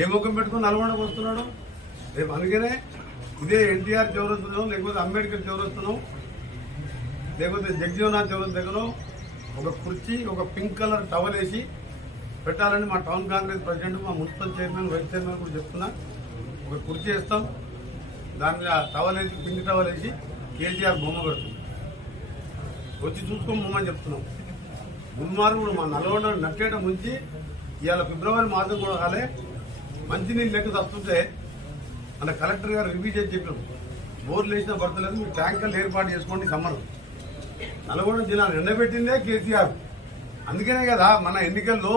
ఏ ముఖం పెట్టుకుని నల్గొండకు వస్తున్నాడు రేపు. అందుకనే ఇదే ఎన్టీఆర్ చౌరస్తున్నాం, లేకపోతే అంబేద్కర్ చౌరస్తున్నాం, లేకపోతే జగజీవనాథ్ చౌరస్ దగ్గర ఒక కుర్చీ, ఒక పింక్ కలర్ టవల్ వేసి పెట్టాలని మా టౌన్ కాంగ్రెస్ ప్రెసిడెంట్, మా మున్సిపల్ చైర్మన్, వైస్ చైర్మన్ కూడా చెప్తున్నా. ఒక కుర్చీ వేస్తాం, దాని మీద టవల్ వేసి, పింక్ టవల్ వేసి కేసీఆర్ బొమ్మ పెడుతుంది. వచ్చి చూసుకోమని చెప్తున్నాం. దుర్మార్గుడు మా నల్గొండ నట్టేట ముంచి ఇవాళ ఫిబ్రవరి మాసం కూడా కాలే మంచినీళ్ళు లెక్క వస్తుంటే మన కలెక్టర్ గారు రివ్యూ చేసి చెప్పాం. బోర్లు వేసినా పడతలేదు, మీరు ట్యాంకర్లు ఏర్పాటు చేసుకోండి సమ్మర్. నల్గొండ జిల్లాను ఎండబెట్టిందే కేసీఆర్. అందుకనే కదా మన ఎన్నికల్లో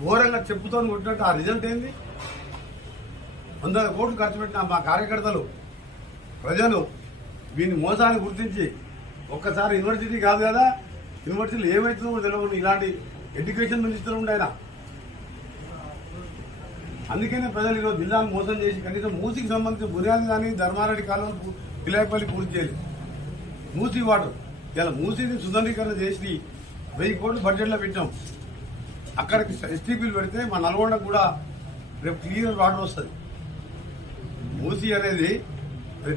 ఘోరంగా చెప్పుతో కొట్టినట్టు ఆ రిజల్ట్ ఏంది? 100 కోట్లు ఖర్చు పెట్టిన మా కార్యకర్తలు, ప్రజలు దీన్ని మోసాన్ని గుర్తించి ఒక్కసారి యూనివర్సిటీ కాదు కదా, యూనివర్సిటీలు ఏమవుతుందో తెలియదు. ఇలాంటి ఎడ్యుకేషన్ మినిస్టర్ ఉండే ఆయన. అందుకనే ప్రజలు ఈరోజు జిల్లాను మోసం చేసి కనీసం మూసికి సంబంధించిన బుర్యాది కానీ ధర్మారెడ్డి కాలం పిలాయపల్లి పూర్తి చేయలేదు. మూసి వాటర్ ఇలా మూసిని సుందరీకరణ చేసి 1000 కోట్లు బడ్జెట్లో పెట్టాం. అక్కడికి ఎస్టీపీలు పెడితే మా నల్గొండకు కూడా రేపు క్లియర్ వాటర్ వస్తుంది. మూసి అనేది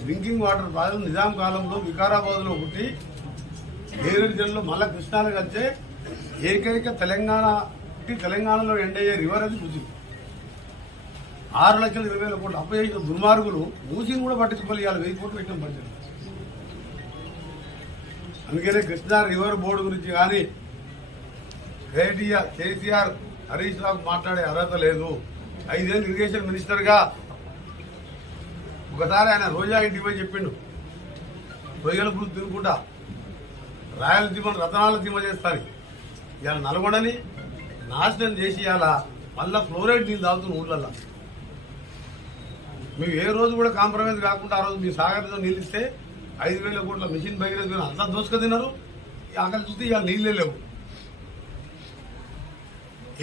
డ్రింకింగ్ వాటర్ ప్రాజెక్టు నిజాం కాలంలో వికారాబాద్లో పుట్టి నేరేడు జిల్లాలో మళ్ళా కృష్ణాలో కలిసే ఏకైక తెలంగాణలో ఎండయ్యే రివర్ అది మూసి. 6,20,000 కోట్లు అప్పు చేసిన దుర్మార్గులు మూసిని కూడా పట్టించుకోవాలి. ఇవాళ 1000 కోట్లు పెట్టిన బడ్జెట్. అందుకనే కృష్ణా రివర్ బోర్డు గురించి కానీ కేసీఆర్ హరీష్ రావు మాట్లాడే అర్హత లేదు. 5 ఏళ్ళు ఇరిగేషన్ మినిస్టర్గా ఒకసారి ఆయన రోజా ఇంటికి పోయి చెప్పిండు, రొయ్యల పులుసు తినుకుంటా రాయలసీమను రతనాలసీమ చేస్తాను. ఇవాళ నల్గొండని నాశనం చేసి ఇవాళ మళ్ళా ఫ్లోరైడ్ నీళ్ళు తాగుతున్న ఊళ్ళల్లో. మేము ఏ రోజు కూడా కాంప్రమైజ్ కాకుండా ఆ రోజు మీ సాగర్తో నీళ్ళు ఇస్తే 5,000 కోట్ల మిషన్ భగీరథ అంతా దోసుక తిన్నారు. ఆకలి చూస్తే ఇవాళ నీళ్ళే లేవు.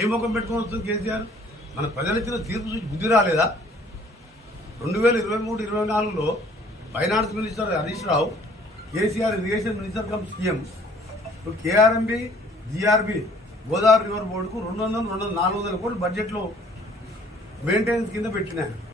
ఏ ముఖం పెట్టుకొని వస్తుంది కేసీఆర్? మన ప్రజలు ఇచ్చిన తీర్పు చూసి బుద్ధి రాలేదా? 2023-24లో finance minister Harish Rao, KCR irrigation minister cum CM. KRMB, GRB Godavari river బోర్డుకు 200-400 కోట్లు బడ్జెట్లో మెయింటెనెన్స్ కింద పెట్టినారు.